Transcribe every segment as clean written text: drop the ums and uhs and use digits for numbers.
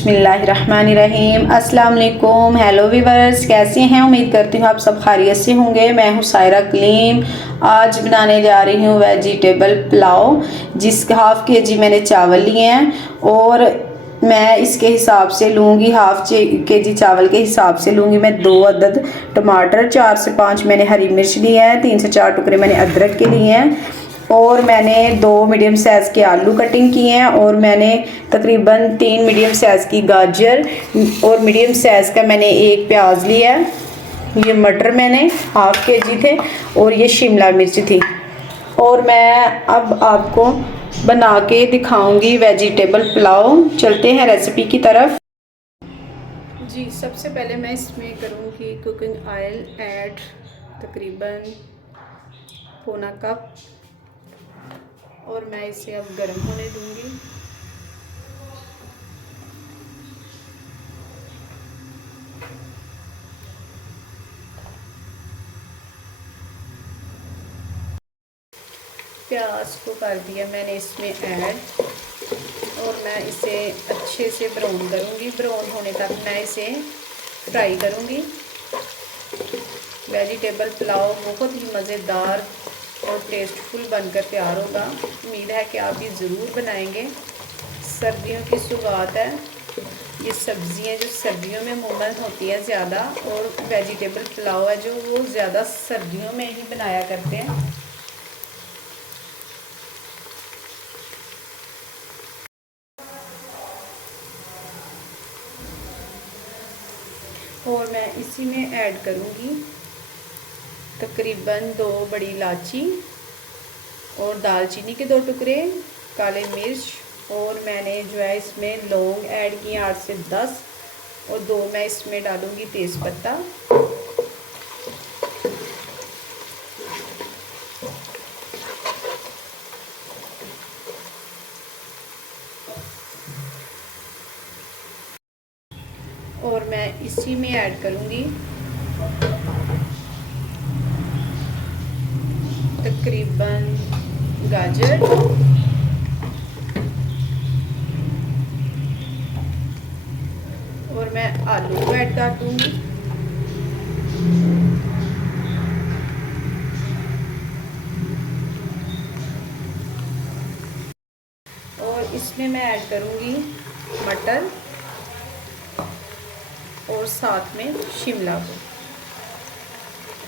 बिस्मिल्लाहिर्रहमानिर्रहीम। अस्सलाम वालेकुम। हेलो वीवर्स, कैसे हैं? उम्मीद करती हूँ आप सब खैरियत से होंगे। मैं हूँ सायरा कलीम। आज बनाने जा रही हूँ वेजिटेबल पुलाव। जिसका हाफ़ के जी मैंने चावल लिए हैं और मैं इसके हिसाब से लूँगी, हाफ़ के जी चावल के हिसाब से लूँगी मैं 2 अदद टमाटर, 4 से 5 मैंने हरी मिर्च लिए हैं, 3 से 4 टुकड़े मैंने अदरक के लिए हैं और मैंने 2 मीडियम साइज़ के आलू कटिंग किए हैं और मैंने तकरीबन 3 मीडियम साइज़ की गाजर और मीडियम साइज़ का मैंने 1 प्याज लिया है। ये मटर मैंने हाफ़ के जी थे और ये शिमला मिर्च थी। और मैं अब आपको बना के दिखाऊंगी वेजिटेबल पुलाव। चलते हैं रेसिपी की तरफ। जी, सबसे पहले मैं इसमें करूँगी कुकिंग ऑयल ऐड, तकरीबन पौना कप, और मैं इसे अब गर्म होने दूंगी। प्याज को कर दिया मैंने इसमें ऐड और मैं इसे अच्छे से ब्राउन करूंगी। ब्राउन होने तक मैं इसे फ्राई करूंगी। वेजिटेबल पुलाव बहुत ही मज़ेदार और टेस्टफुल बनकर तैयार होगा। उम्मीद है कि आप भी ज़रूर बनाएंगे। सर्दियों की शुरुआत है। ये सब्ज़ियाँ जो सर्दियों में अमूमन होती हैं ज़्यादा, और वेजिटेबल पुलाव है जो वो ज़्यादा सर्दियों में ही बनाया करते हैं। और मैं इसी में ऐड करूँगी तकरीबन 2 बड़ी इलायची और दालचीनी के 2 टुकड़े, काले मिर्च, और मैंने जो है इसमें लौंग ऐड किए 8 से 10, और 2 मैं इसमें डालूँगी तेज़पत्ता। और मैं इसी में ऐड करूँगी तकरीबन गाजर और मैं आलू को ऐड कर दूँगी। और इसमें मैं ऐड करूँगी मटर और साथ में शिमला को,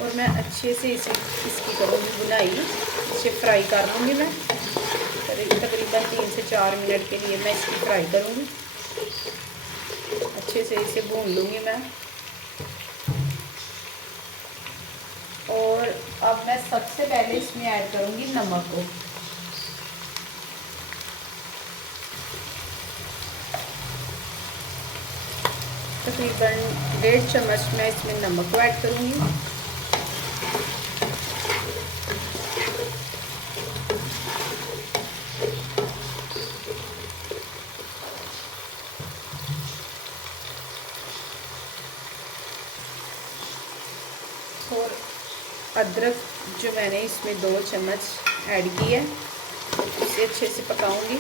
और मैं अच्छे से इसकी करूँगी बुनाई। इसे फ्राई कर लूँगी मैं तकरीबन 3 से 4 मिनट के लिए मैं इसकी फ्राई करूँगी। अच्छे से इसे भून लूँगी मैं। और अब मैं सबसे पहले इसमें ऐड करूँगी नमक को। तकरीबन 1.5 चम्मच मैं इसमें नमक को ऐड करूँगी। और अदरक जो मैंने इसमें 2 चम्मच ऐड की है, इसे अच्छे से पकाऊंगी।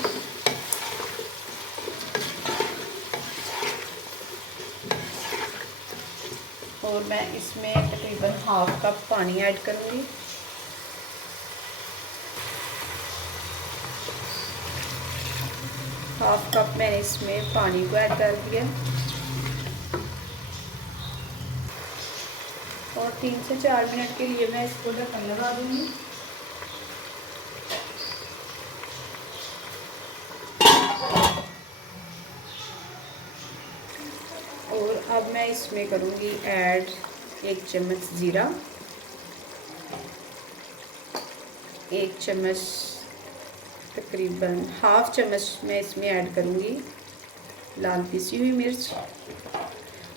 और मैं इसमें तकरीबन हाफ़ कप पानी ऐड करूँगी। हाफ़ कप मैंने इसमें पानी को ऐड कर दिया और 3 से 4 मिनट के लिए मैं इसको ढक्कन लगा दूँगी। और अब मैं इसमें करूँगी ऐड 1 चम्मच ज़ीरा, 1 चम्मच तकरीबन हाफ़ चम्मच मैं इसमें ऐड करूँगी लाल पिसी हुई मिर्च,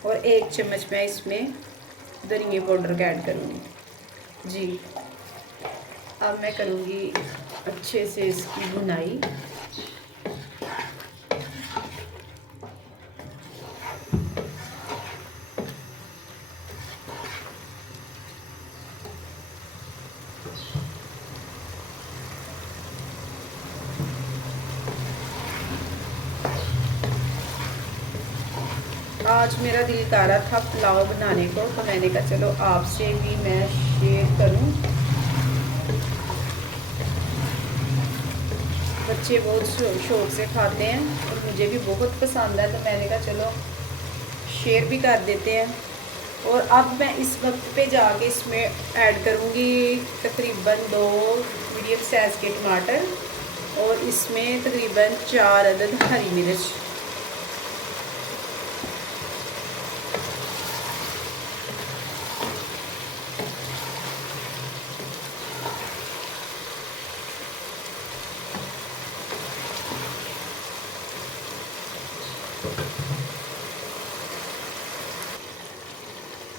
और 1 चम्मच मैं इसमें धनिया पाउडर का ऐड करूँगी। जी, अब मैं करूँगी अच्छे से इसकी भुनाई। आज मेरा दिल कर रहा था पुलाव बनाने को, तो मैंने कहा चलो आपसे भी मैं शेयर करूं। बच्चे बहुत शौक से खाते हैं और मुझे भी बहुत पसंद है, तो मैंने कहा चलो शेयर भी कर देते हैं। और अब मैं इस वक्त पे जाके इसमें ऐड करूँगी तकरीबन 2 मीडियम साइज़ के टमाटर और इसमें तकरीबन 4 अदद हरी मिर्च।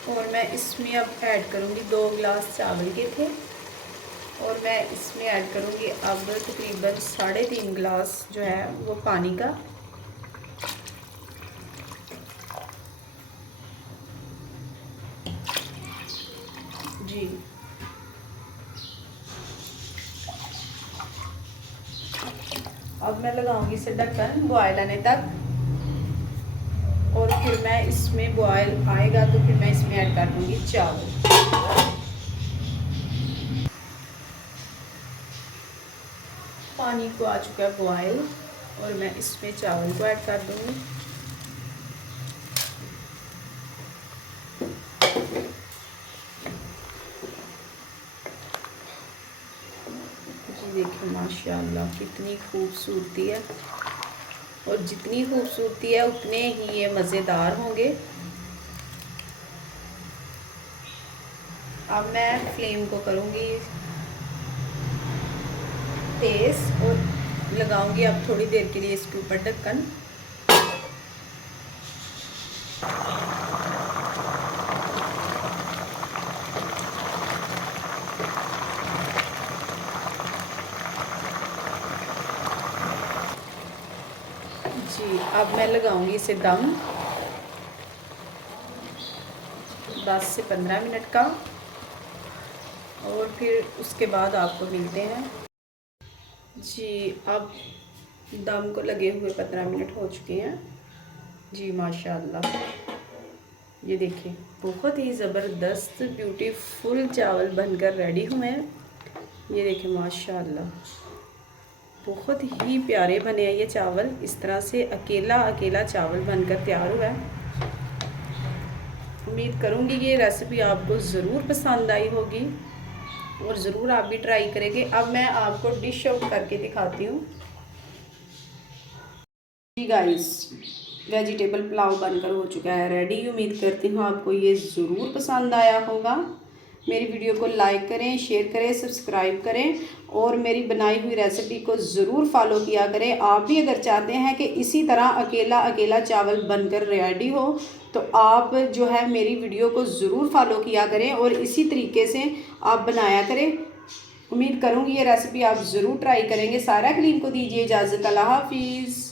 और मैं इसमें अब ऐड करूँगी 2 गिलास चावल के थे और मैं इसमें ऐड करूँगी अब तकरीबन 3.5 गिलास जो है वो पानी का। जी अब मैं लगाऊंगी इसे ढक्कन बॉयल आने तक और फिर मैं इसमें बॉयल आएगा तो फिर मैं इसमें ऐड कर दूँगी चावल। पानी को आ चुका है बॉयल और मैं इसमें चावल को ऐड कर दूँगी। जी देखिए माशाल्लाह कितनी खूबसूरती है और जितनी खूबसूरती है उतने ही ये मज़ेदार होंगे। अब मैं फ्लेम को करूँगी तेज़ और लगाऊंगी अब थोड़ी देर के लिए इसके ऊपर ढक्कन। जी अब मैं लगाऊंगी इसे दम 10 से 15 मिनट का और फिर उसके बाद आपको मिलते हैं। जी अब दम को लगे हुए 15 मिनट हो चुके हैं। जी माशाल्लाह ये देखिए बहुत ही ज़बरदस्त ब्यूटीफुल चावल बनकर रेडी हुए हैं। ये देखिए माशाल्लाह बहुत ही प्यारे बने हैं ये चावल। इस तरह से अकेला अकेला चावल बनकर तैयार हुआ है। उम्मीद करूँगी ये रेसिपी आपको ज़रूर पसंद आई होगी और ज़रूर आप भी ट्राई करेंगे। अब मैं आपको डिश आउट करके दिखाती हूँ। जी गाइस वेजिटेबल पुलाव बनकर हो चुका है रेडी। उम्मीद करती हूँ आपको ये ज़रूर पसंद आया होगा। मेरी वीडियो को लाइक करें, शेयर करें, सब्सक्राइब करें और मेरी बनाई हुई रेसिपी को ज़रूर फॉलो किया करें। आप भी अगर चाहते हैं कि इसी तरह अकेला अकेला चावल बनकर रेडी हो तो आप जो है मेरी वीडियो को ज़रूर फॉलो किया करें और इसी तरीके से आप बनाया करें। उम्मीद करूँगी ये रेसिपी आप ज़रूर ट्राई करेंगे। सायरा कलीम को दीजिए इजाज़त। अल्लाह हाफिज़।